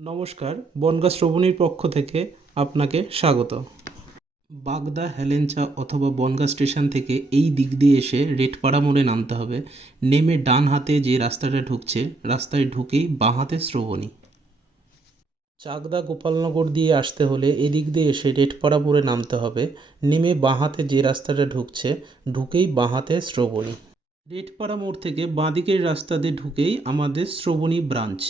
নমস্কার, বনগাঁ শ্রবণীর পক্ষ থেকে আপনাকে স্বাগত। বাগদা, হেলেঞ্চা অথবা বনগাঁ স্টেশন থেকে এই দিক দিয়ে এসে রেটপাড়া মোড়ে নামতে হবে। নেমে ডান হাতে যে রাস্তাটা ঢুকছে, রাস্তায় ঢুকেই বাঁ হাতে শ্রবণী। চাকদা গোপালনগর দিয়ে আসতে হলে এদিক দিয়ে এসে রেটপাড়া মোড়ে নামতে হবে। নেমে বাঁ হাতে যে রাস্তাটা ঢুকছে, ঢুকেই বাঁ হাতে শ্রবণী। রেটপাড়া মোড় থেকে বাঁদিকের রাস্তা দিয়ে ঢুকেই আমাদের শ্রবণী ব্রাঞ্চ।